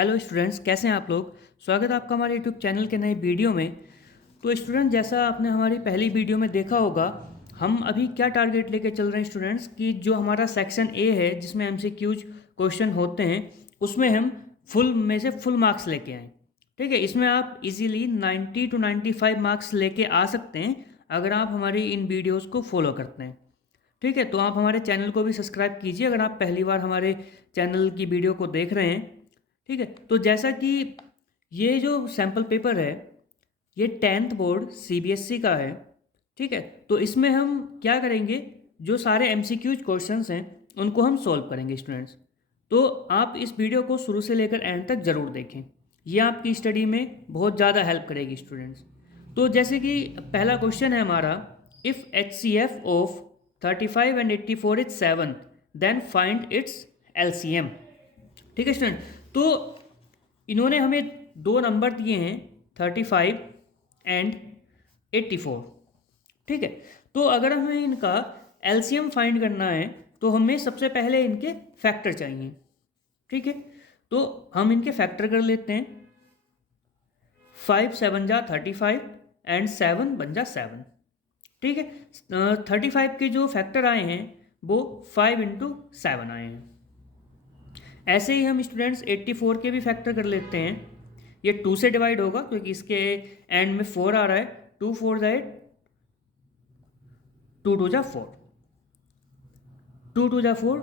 Hello students, कैसे हैं आप लोग। स्वागत है आपका हमारे यूट्यूब चैनल के नए वीडियो में। तो स्टूडेंट, जैसा आपने हमारी पहली वीडियो में देखा होगा, हम अभी क्या टारगेट लेके चल रहे हैं स्टूडेंट्स कि जो हमारा सेक्शन ए है जिसमें एमसीक्यूज क्वेश्चन होते हैं, उसमें हम फुल में से फुल मार्क्स लेके आए। ठीक है, इसमें आप इजीली 90 to 95 मार्क्स लेके आ सकते हैं अगर आप हमारी इन वीडियोज़ को फॉलो करते हैं। ठीक है, तो आप हमारे चैनल को भी सब्सक्राइब कीजिए अगर आप पहली बार हमारे चैनल की वीडियो को देख रहे हैं। ठीक है, तो जैसा कि ये जो सैम्पल पेपर है, ये 10th बोर्ड सीबीएसई का है। ठीक है, तो इसमें हम क्या करेंगे, जो सारे एमसीक्यूज क्वेश्चंस हैं उनको हम सॉल्व करेंगे स्टूडेंट्स। तो आप इस वीडियो को शुरू से लेकर एंड तक ज़रूर देखें, ये आपकी स्टडी में बहुत ज़्यादा हेल्प करेगी स्टूडेंट्स। तो जैसे कि पहला क्वेश्चन है हमारा, if H C F of 35 and 84 is 7 then find its LCM. ठीक है स्टूडेंट, तो इन्होंने हमें दो नंबर दिए हैं 35 एंड 84। ठीक है, तो अगर हमें इनका एलसीएम फाइंड करना है तो हमें सबसे पहले इनके फैक्टर चाहिए। ठीक है, तो हम इनके फैक्टर कर लेते हैं। 5 7 जा 35 एंड 7 बन जा 7। ठीक है, 35 के जो फैक्टर आए हैं वो 5 इंटू 7 आए हैं। ऐसे ही हम स्टूडेंट्स 84 के भी फैक्टर कर लेते हैं। ये 2 से डिवाइड होगा क्योंकि इसके एंड में 4 आ रहा है। 2 4 जा 8, 2 2 जा 4, 2 2 जा 4,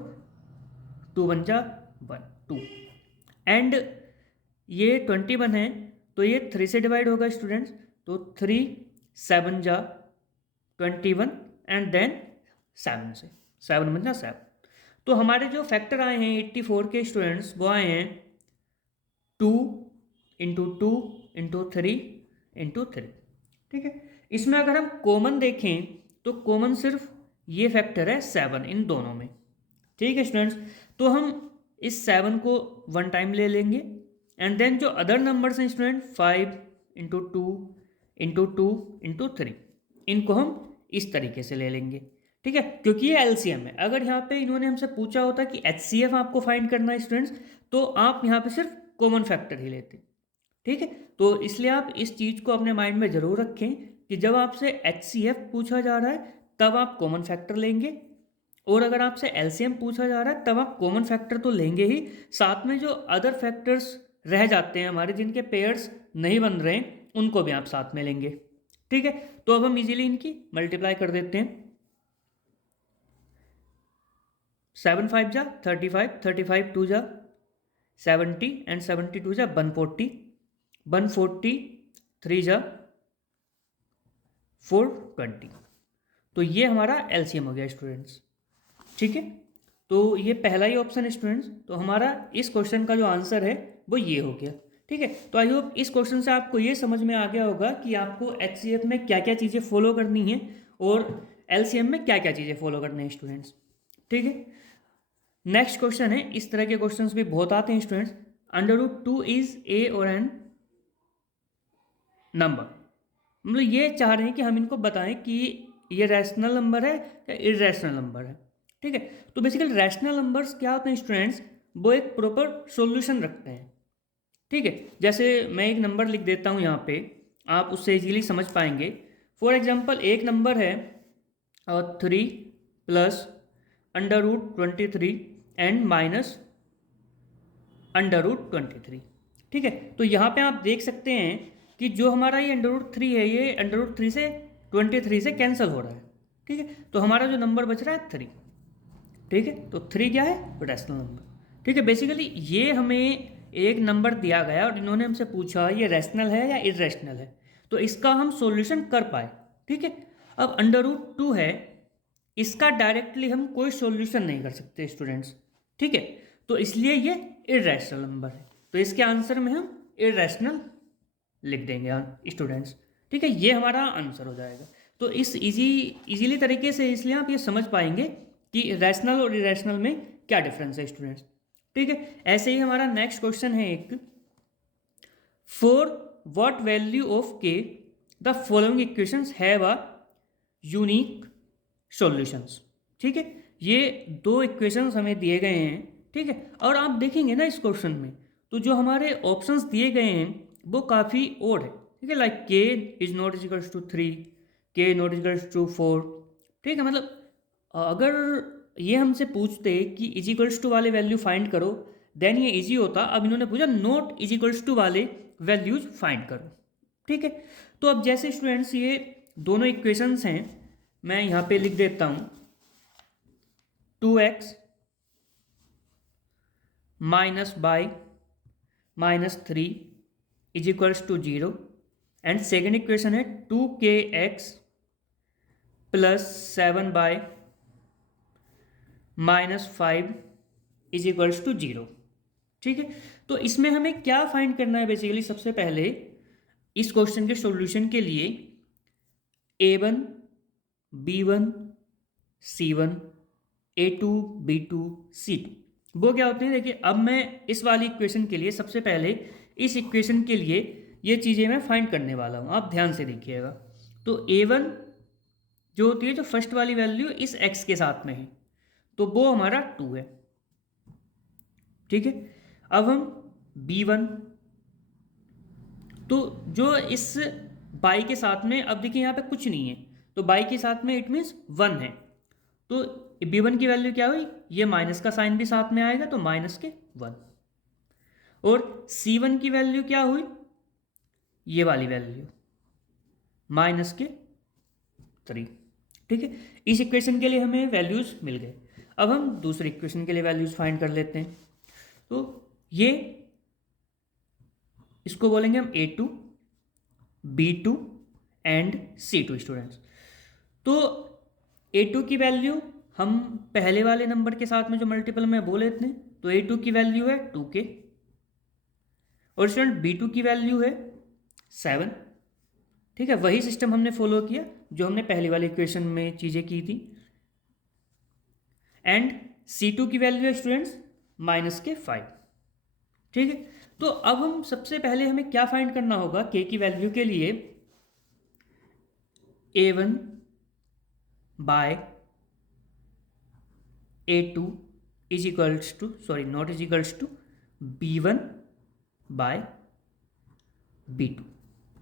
2 1 जा 1 2। एंड ये 21 है तो ये 3 से डिवाइड होगा स्टूडेंट्स। तो 3 7 जा 21 एंड देन 7 से 7 1 जा 7। तो हमारे जो फैक्टर आए हैं 84 के स्टूडेंट्स, वो आए हैं 2 इंटू 2 इंटू 3 इंटू 3। ठीक है, इसमें अगर हम कॉमन देखें तो कॉमन सिर्फ ये फैक्टर है 7 इन दोनों में। ठीक है स्टूडेंट्स, तो हम इस 7 को वन टाइम ले लेंगे एंड देन जो अदर नंबर्स हैं स्टूडेंट 5 इंटू 2 इंटू 2 इंटू 3, इनको हम इस तरीके से ले लेंगे। ठीक है, क्योंकि ये एलसीएम है। अगर यहाँ पे इन्होंने हमसे पूछा होता कि एचसीएफ आपको फाइंड करना है स्टूडेंट्स, तो आप यहाँ पे सिर्फ कॉमन फैक्टर ही लेते। ठीक है, तो इसलिए आप इस चीज़ को अपने माइंड में ज़रूर रखें कि जब आपसे एचसीएफ पूछा जा रहा है तब आप कॉमन फैक्टर लेंगे, और अगर आपसे एलसीएम पूछा जा रहा है तब आप कॉमन फैक्टर तो लेंगे ही, साथ में जो अदर फैक्टर्स रह जाते हैं हमारे, जिनके पेयर्स नहीं बन रहे हैं, उनको भी आप साथ में लेंगे। ठीक है, तो अब हम इजीली इनकी मल्टीप्लाई कर देते हैं। 7 5 जा 35, 35 2 जा 70 एंड 72 जा 140, 140 3 जा 420। तो ये हमारा एलसीएम हो गया स्टूडेंट्स। ठीक है, तो ये पहला ही ऑप्शन है स्टूडेंट्स। तो हमारा इस क्वेश्चन का जो आंसर है वो ये हो गया। ठीक है, तो आई होप इस क्वेश्चन से आपको ये समझ में आ गया होगा कि आपको एचसीएफ में क्या क्या चीज़ें फॉलो करनी है और एलसीएम में क्या क्या चीज़ें फॉलो करनी है स्टूडेंट्स। ठीक है, नेक्स्ट क्वेश्चन है, इस तरह के क्वेश्चंस भी बहुत आते हैं स्टूडेंट्स। √2 इज ए और एन नंबर। मतलब ये चाह रहे हैं कि हम इनको बताएं कि ये रैशनल नंबर है या इरेशनल नंबर है। ठीक है, तो बेसिकली रैशनल नंबर्स क्या होते हैं स्टूडेंट्स, वो एक प्रॉपर सॉल्यूशन रखते हैं। ठीक है, जैसे मैं एक नंबर लिख देता हूँ यहाँ पे, आप उससे इजीली समझ पाएंगे। फॉर एग्जांपल एक नंबर है 3 प्लस √23 एंड माइनस √23। ठीक है, तो यहाँ पे आप देख सकते हैं कि जो हमारा ये √3 है, ये √3 से 23 से कैंसिल हो रहा है। ठीक है, तो हमारा जो नंबर बच रहा है 3। ठीक है, तो 3 क्या है, रैशनल नंबर। ठीक है, बेसिकली ये हमें एक नंबर दिया गया और इन्होंने हमसे पूछा ये रैशनल है या इरेशनल है, तो इसका हम सॉल्यूशन कर पाए। ठीक है, अब √2 है, इसका डायरेक्टली हम कोई सॉल्यूशन नहीं कर सकते स्टूडेंट्स। ठीक है, तो इसलिए ये इरेशनल नंबर है, तो इसके आंसर में हम इरेशनल लिख देंगे स्टूडेंट्स। ठीक है, ये हमारा आंसर हो जाएगा। तो इस इजीली तरीके से इसलिए आप ये समझ पाएंगे कि रैशनल और इरेशनल में क्या डिफरेंस है स्टूडेंट्स। ठीक है, ऐसे ही हमारा नेक्स्ट क्वेश्चन है एक, फॉर व्हाट वैल्यू ऑफ के the following equations have a unique solutions. ठीक है, ये दो इक्वेशंस हमें दिए गए हैं। ठीक है, और आप देखेंगे ना इस क्वेश्चन में, तो जो हमारे ऑप्शंस दिए गए हैं वो काफ़ी ओड है, ठीक है। लाइक के इज नॉट इजिकल्स टू 3, के नॉट इजिकल्स टू 4, ठीक है। मतलब अगर ये हमसे पूछते कि इजिकल्स टू वाले वैल्यू फाइंड करो, देन ये इजी होता। अब इन्होंने पूछा नॉट इजिकल्स टू वाले वैल्यूज फाइंड करो, ठीक है। तो अब जैसे स्टूडेंट्स ये दोनों इक्वेशंस हैं, मैं यहाँ पे लिख देता हूँ 2x minus by minus 3 is equals to 0, and second equation है 2kx plus 7 by minus 5 is equals to 0, ठीक है। तो इसमें हमें क्या फाइंड करना है बेसिकली, सबसे पहले इस क्वेश्चन के सॉल्यूशन के लिए a1 b1 c1 a2 b2 c2 वो क्या होते हैं। देखिए अब मैं इस वाली इक्वेशन के लिए सबसे पहले इस इक्वेशन के लिए ये चीज़ें मैं फाइंड करने वाला हूँ, आप ध्यान से देखिएगा। तो a1 जो होती है, जो फर्स्ट वाली वैल्यू इस x के साथ में है, तो वो हमारा 2 है, ठीक है। अब हम b1, तो जो इस बाई के साथ में, अब देखिए यहाँ पे कुछ नहीं है, तो बाई के साथ में इट मीन्स 1 है, तो b1 की वैल्यू क्या हुई, ये माइनस का साइन भी साथ में आएगा, तो माइनस के 1। और c1 की वैल्यू क्या हुई, ये वाली वैल्यू माइनस के 3, ठीक है। इस इक्वेशन के लिए हमें वैल्यूज मिल गए। अब हम दूसरी इक्वेशन के लिए वैल्यूज फाइंड कर लेते हैं। तो ये इसको बोलेंगे हम a2 b2 and c2 students. तो a2 की वैल्यू हम पहले वाले नंबर के साथ में जो मल्टीपल में वो लेते हैं, तो a2 की वैल्यू है 2k, और स्टूडेंट b2 की वैल्यू है 7, ठीक है। वही सिस्टम हमने फॉलो किया जो हमने पहली वाली इक्वेशन में चीज़ें की थी। एंड c2 की वैल्यू है स्टूडेंट्स माइनस के 5, ठीक है। तो अब हम सबसे पहले हमें क्या फाइंड करना होगा, k की वैल्यू के लिए a1 by a2 is equals to, sorry not is equals to b1 by b2,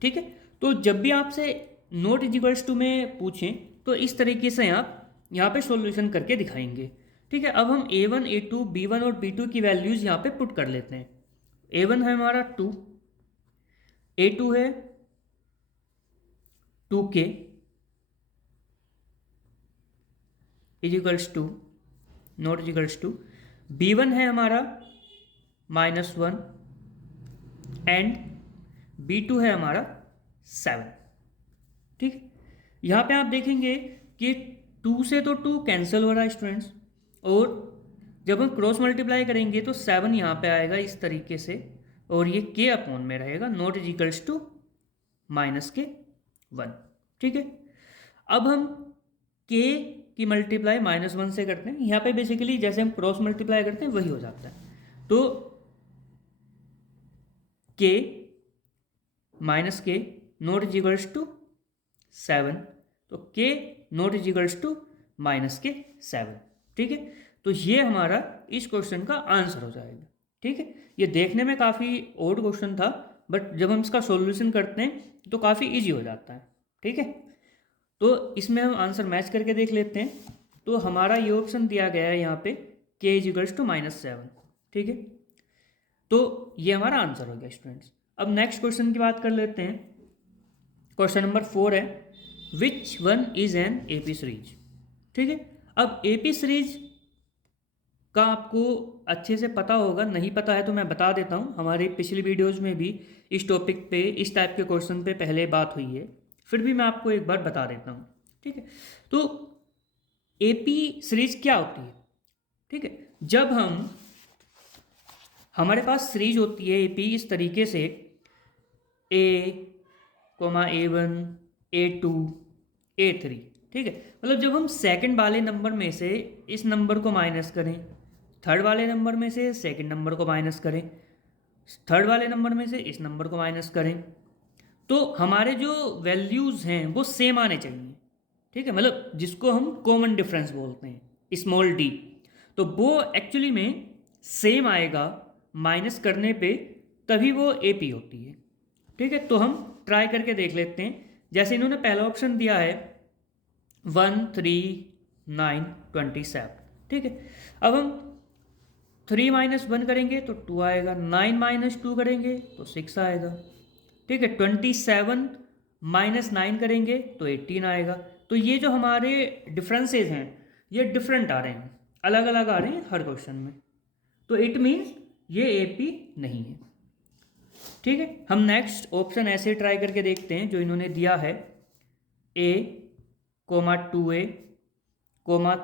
ठीक है। तो जब भी आपसे नॉट इज इक्वल्स टू में पूछें तो इस तरीके से आप यहाँ पे सॉल्यूशन करके दिखाएंगे, ठीक है। अब हम a1 a2 b1 और b2 की वैल्यूज यहाँ पे पुट कर लेते हैं। a1 है हमारा 2, a2 है 2k is equals to not is equals to b1 है हमारा -1 एंड b2 है हमारा 7, ठीक है। यहाँ पे आप देखेंगे कि 2 से तो 2 कैंसिल हो रहा है स्टूडेंट्स, और जब हम क्रॉस मल्टीप्लाई करेंगे तो 7 यहाँ पे आएगा इस तरीके से, और ये k अपॉन में रहेगा not is equals to minus k 1, ठीक है। अब हम k की मल्टीप्लाई -1 से करते हैं, यहाँ पे बेसिकली जैसे हम क्रॉस मल्टीप्लाई करते हैं वही हो जाता है। तो k minus k not is equals to 7, तो k not is equals to minus k 7, ठीक है। तो ये हमारा इस क्वेश्चन का आंसर हो जाएगा, ठीक है। ये देखने में काफ़ी ओड क्वेश्चन था, बट जब हम इसका सॉल्यूशन करते हैं तो काफ़ी इजी हो जाता है, ठीक है। तो इसमें हम आंसर मैच करके देख लेते हैं। तो हमारा ये ऑप्शन दिया गया है यहाँ पे k इज इक्वल्स टू -7, ठीक है। तो ये हमारा आंसर हो गया स्टूडेंट्स। अब नेक्स्ट क्वेश्चन की बात कर लेते हैं। क्वेश्चन नंबर 4 है which one is an AP series, ठीक है। अब AP सीरीज का आपको अच्छे से पता होगा, नहीं पता है तो मैं बता देता हूँ। हमारे पिछली वीडियोज़ में भी इस टॉपिक पे, इस टाइप के क्वेश्चन पे पहले बात हुई है, फिर भी मैं आपको एक बार बता देता हूँ, ठीक है। तो AP सीरीज क्या होती है, ठीक है। जब हमारे पास सीरीज होती है AP इस तरीके से A1 A2 A3, ठीक है। मतलब जब हम सेकंड वाले नंबर में से इस नंबर को माइनस करें, थर्ड वाले नंबर में से सेकंड नंबर को माइनस करें, थर्ड वाले नंबर में से इस नंबर को माइनस करें, तो हमारे जो वैल्यूज़ हैं वो सेम आने चाहिए, ठीक है। मतलब जिसको हम कॉमन डिफरेंस बोलते हैं, स्मॉल d, तो वो एक्चुअली में सेम आएगा माइनस करने पे तभी वो AP होती है। ठीक है, तो हम ट्राई करके देख लेते हैं। जैसे इन्होंने पहला ऑप्शन दिया है 1 3 9 27। ठीक है, अब हम 3 - 1 करेंगे तो 2 आएगा, 9 - 2 करेंगे तो 6 आएगा। ठीक है, 27 - 9 करेंगे तो 18 आएगा। तो ये जो हमारे डिफरेंसेस हैं ये डिफरेंट आ रहे हैं, अलग अलग आ रहे हैं हर क्वेश्चन में। तो इट मीन्स ये AP नहीं है। ठीक है, हम नेक्स्ट ऑप्शन ऐसे ट्राई करके देखते हैं जो इन्होंने दिया है A, 2A,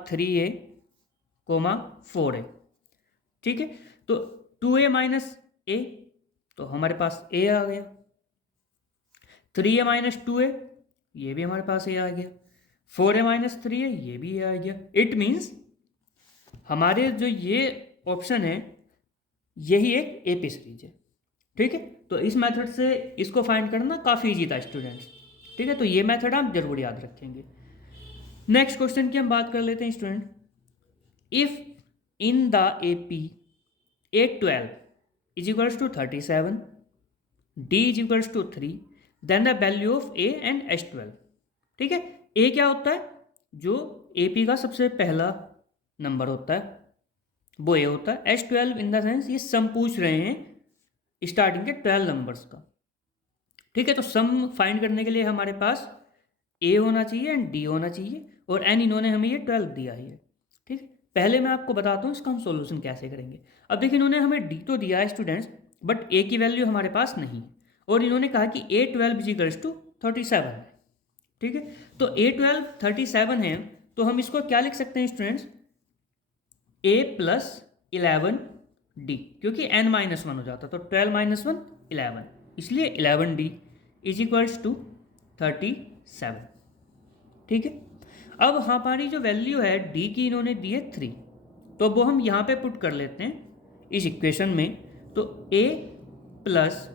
3A, 4A। ठीक है, तो 2A - A तो हमारे पास A आ गया, 3A - 2A ये भी हमारे पास A आ गया, 4A - 3A ये भी A आ गया। इट मीन्स हमारे जो ये ऑप्शन है यही एक AP सीरीज है। ठीक है, तो इस मेथड से इसको फाइंड करना काफ़ी ईजी था स्टूडेंट्स। ठीक है, तो ये मेथड आप जरूर याद रखेंगे। नेक्स्ट क्वेश्चन की हम बात कर लेते हैं student. If in the AP A12 is equals to 37, D is equals to 3, then the value of A and H12। ठीक है, A क्या होता है, जो AP का सबसे पहला नंबर होता है वो A होता है। H12 इन द सेंस ये सम पूछ रहे हैं स्टार्टिंग के 12 नंबर्स का। ठीक है, तो सम फाइंड करने के लिए हमारे पास A होना चाहिए एंड D होना चाहिए, और N इन्होंने हमें ये 12 दिया ही है। ठीक है, पहले मैं आपको बताता हूँ इसका हम सॉल्यूशन कैसे करेंगे। अब देखिए, इन्होंने हमें D तो दिया है स्टूडेंट्स, बट A की वैल्यू हमारे पास नहीं, और इन्होंने कहा कि A12 = 37 है। ठीक है, तो A12 37 है, तो हम इसको क्या लिख सकते हैं स्टूडेंट्स, A + 11D, क्योंकि N - 1 हो जाता, तो 12 - 1 11, इसलिए 11D = 37। ठीक है, अब हमारी जो वैल्यू है D की इन्होंने दी है 3, तो वो हम यहाँ पे पुट कर लेते हैं इस इक्वेशन में। तो A +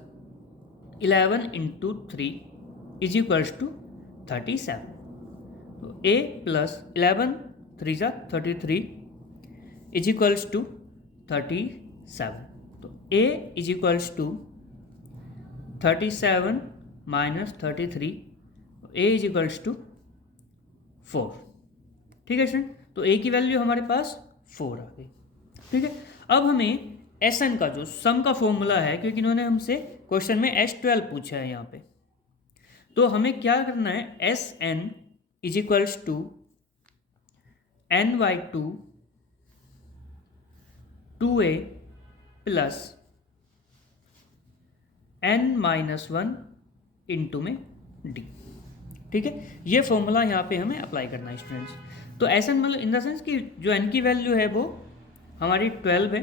11 × 3 = 37। तो A + 11 3 × 33 = 37। तो A = 37 - 33, A = 4। ठीक है स्टूडेंट, तो A की वैल्यू हमारे पास 4 आ गई। ठीक है, अब हमें SN का जो सम का फॉर्मूला है, क्योंकि इन्होंने हमसे क्वेश्चन में H12 पूछा है यहाँ पे, तो हमें क्या करना है, SN = N/2 2A + N - 1 into में D। ठीक है, ये फॉर्मूला यहाँ पे हमें अप्लाई करना है स्टूडेंट्स। तो SN मतलब इन द सेंस कि जो N की वैल्यू है वो हमारी 12 है।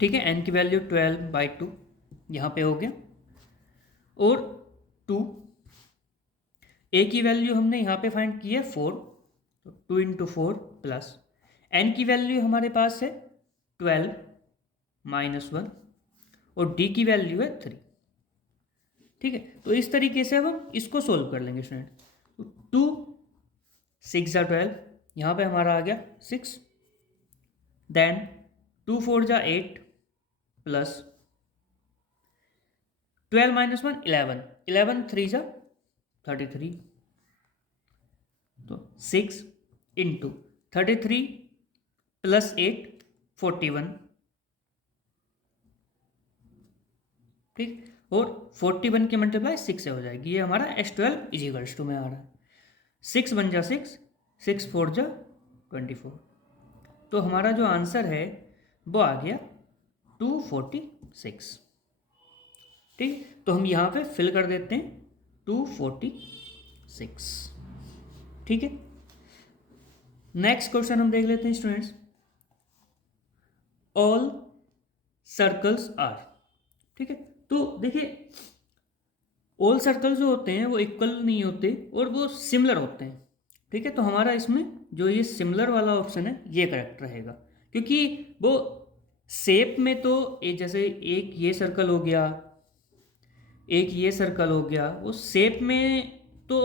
ठीक है, N की वैल्यू 12/2 यहाँ पे हो गया, और 2 A की वैल्यू हमने यहाँ पे फाइंड की है 4, तो 2 × 4 प्लस N की वैल्यू हमारे पास है 12 - 1, और D की वैल्यू है 3। ठीक है, तो इस तरीके से अब हम इसको सोल्व कर लेंगे स्टूडेंट। तो 2 6 × 12, यहाँ पे हमारा आ गया 6, देन 2 4 × 8 प्लस 12 - 1 11, 11 3 × 33, तो 6 × 33 + 8 41। ठीक, और 41 की मल्टीप्लाई 6 से हो जाएगी, ये हमारा H12 = में आ रहा है। 6 1 × 6, 6 4 × 24, तो हमारा जो आंसर है वो आ गया 246। ठीक, तो हम यहाँ पे फिल कर देते हैं 246। ठीक है, नेक्स्ट क्वेश्चन हम देख लेते हैं स्टूडेंट्स। All circles are. ठीक है, तो देखिए ऑल सर्कल जो होते हैं वो इक्वल नहीं होते और वो सिमिलर होते हैं। ठीक है, तो हमारा इसमें जो ये सिमिलर वाला ऑप्शन है ये करेक्ट रहेगा, क्योंकि वो शेप में तो जैसे एक ये सर्कल हो गया, एक ये सर्कल हो गया, वो शेप में तो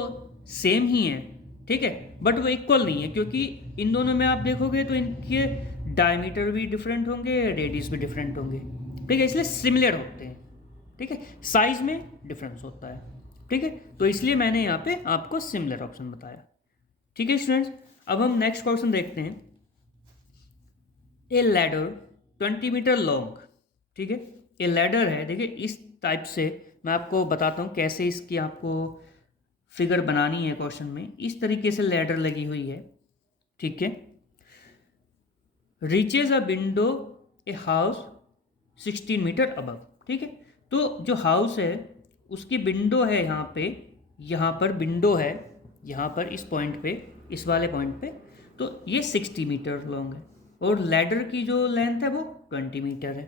सेम ही है। ठीक है, बट वो इक्वल नहीं है, क्योंकि इन दोनों में आप देखोगे तो इनके डायमीटर भी डिफरेंट होंगे, रेडियस भी डिफरेंट होंगे, ठीक है, इसलिए सिमिलर होते हैं, ठीक है, साइज में डिफरेंस होता है, ठीक है, तो इसलिए मैंने यहाँ पे आपको सिमिलर ऑप्शन बताया, ठीक है स्टूडेंट्स। अब हम नेक्स्ट क्वेश्चन देखते हैं। ए लैडर 20 मीटर लॉन्ग, ठीक है, ए लैडर है, देखिए इस टाइप से मैं आपको बताता हूँ कैसे इसकी आपको फिगर बनानी है क्वेश्चन में। इस तरीके से लैडर लगी हुई है, ठीक है, reaches a window a house 16 meter above, ठीक है, तो जो हाउस है उसकी विंडो है यहाँ पर विंडो है, यहाँ पर इस पॉइंट पे, इस वाले पॉइंट पे, तो ये 60 मीटर लॉन्ग है और लैडर की जो लेंथ है वो 20 मीटर है।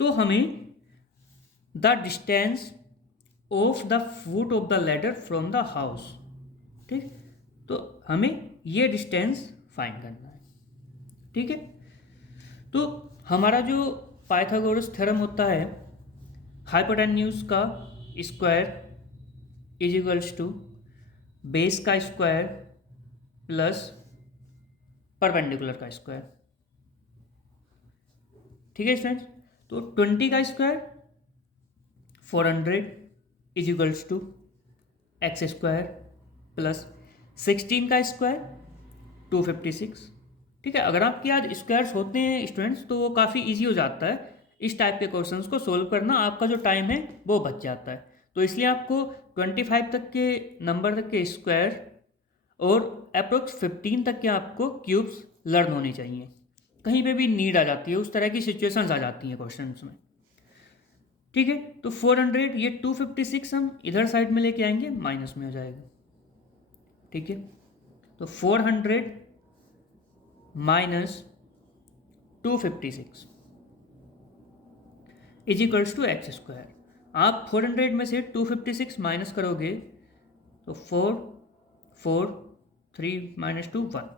तो हमें the distance of the foot of the ladder from the house, ठीक, तो हमें ये डिस्टेंस फाइंड करना है, ठीक है। तो हमारा जो पाइथागोरस थ्योरम होता है, हाइपोटेन्यूज का square is equals to base का स्क्वायर प्लस परपेंडिकुलर का स्क्वायर, ठीक है स्टूडेंट्स। तो 20 का square 400 is equals to X square plus 16 का स्क्वायर 256, ठीक है। अगर आपके आज स्क्वायर्स होते हैं स्टूडेंट्स तो वो काफ़ी इजी हो जाता है, इस टाइप के क्वेश्चंस को सोल्व करना, आपका जो टाइम है वो बच जाता है। तो इसलिए आपको 25 तक के नंबर तक के स्क्वायर और अप्रोक्स 15 तक के आपको क्यूब्स लर्न होने चाहिए। कहीं पे भी नीड आ जाती है, उस तरह की सिचुएशंस आ जाती हैं क्वेश्चंस में, ठीक है। तो 400 ये 256 हम इधर साइड में लेके आएंगे, माइनस में हो जाएगा, ठीक है। तो 400 minus 256 is equals to X square. आप 400 में से 256 माइनस करोगे तो 4 4 3 माइनस 2 1,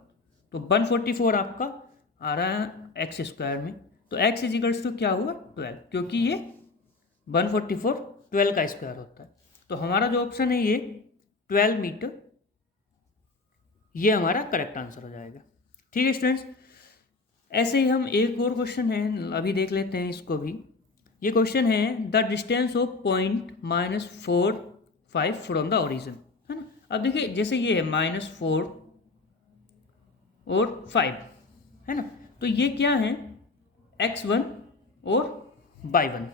तो 144 आपका आ रहा है एक्स स्क्वायर में। तो एक्स इज इक्वल्स टू क्या हुआ 12, क्योंकि ये 144 12 का स्क्वायर होता है। तो हमारा जो ऑप्शन है ये 12 मीटर, ये हमारा करेक्ट आंसर हो जाएगा, ठीक है स्टूडेंट्स। ऐसे ही हम एक और क्वेश्चन है अभी देख लेते हैं इसको भी। ये क्वेश्चन है the distance of point -4 5 from the origin, है ना। अब देखिए जैसे ये है -4 और 5, है ना, तो ये क्या है x1 और y1,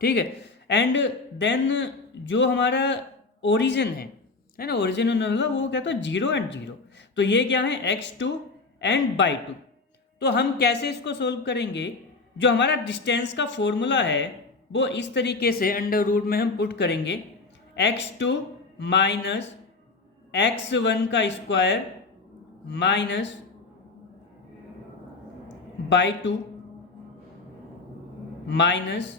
ठीक है। एंड देन जो हमारा ओरिजिन है ना, ओरिजिन वो क्या था 0 एंड 0, तो ये क्या है x2 एंड y2। तो हम कैसे इसको सोल्व करेंगे, जो हमारा डिस्टेंस का फॉर्मूला है वो इस तरीके से अंडर रूट में हम पुट करेंगे x2 माइनस x1 का स्क्वायर माइनस y2 माइनस,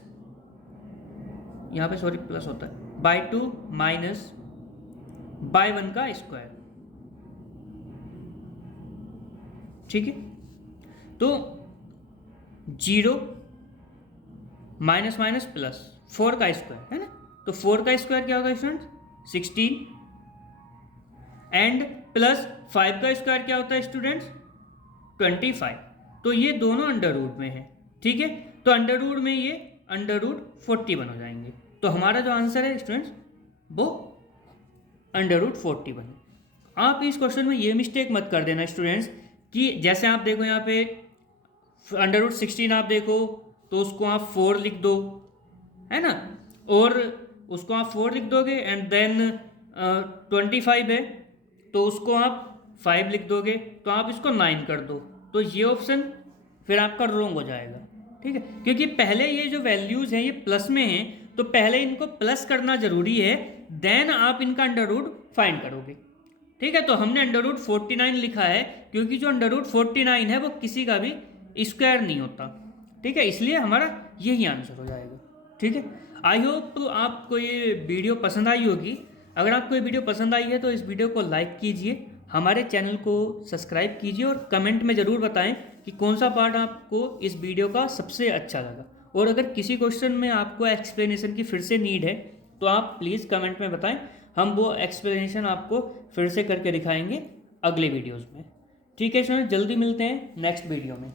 यहाँ पे सॉरी प्लस होता है, y2 माइनस y1 का स्क्वायर, ठीक है। तो 0 माइनस माइनस प्लस 4 का स्क्वायर, है ना, तो 4 का स्क्वायर क्या होगा स्टूडेंट 16 एंड प्लस 5 का स्क्वायर क्या होता है स्टूडेंट्स 25। तो ये दोनों अंडर रूट में है, ठीक है। तो अंडर रूट में ये अंडर रूट 41 हो जाएंगे। तो हमारा जो आंसर है स्टूडेंट्स वो अंडर रूट 41। आप इस क्वेश्चन में ये मिस्टेक मत कर देना स्टूडेंट्स कि जैसे आप देखो यहाँ पे अंडर रूट 16 आप देखो तो उसको आप 4 लिख दो, है ना, और उसको आप 4 लिख दोगे एंड देन 25 है तो उसको आप 5 लिख दोगे, तो आप इसको 9 कर दो, तो ये ऑप्शन फिर आपका रॉन्ग हो जाएगा, ठीक है। क्योंकि पहले ये जो वैल्यूज़ हैं ये प्लस में हैं, तो पहले इनको प्लस करना जरूरी है, देन आप इनका अंडर रूट फाइंड करोगे, ठीक है। तो हमने अंडर रूट 49 लिखा है क्योंकि जो अंडर रूट 49 है वो किसी का भी स्क्वायर नहीं होता, ठीक है, इसलिए हमारा यही आंसर हो जाएगा, ठीक है। आई होप तो आपको ये वीडियो पसंद आई होगी। अगर आपको ये वीडियो पसंद आई है तो इस वीडियो को लाइक कीजिए, हमारे चैनल को सब्सक्राइब कीजिए और कमेंट में ज़रूर बताएं कि कौन सा पार्ट आपको इस वीडियो का सबसे अच्छा लगा। और अगर किसी क्वेश्चन में आपको एक्सप्लेनेशन की फिर से नीड है तो आप प्लीज़ कमेंट में बताएं, हम वो एक्सप्लेनेशन आपको फिर से करके दिखाएंगे अगले वीडियोज़ में। ठीक है स्टूडेंट, जल्दी मिलते हैं नेक्स्ट वीडियो में।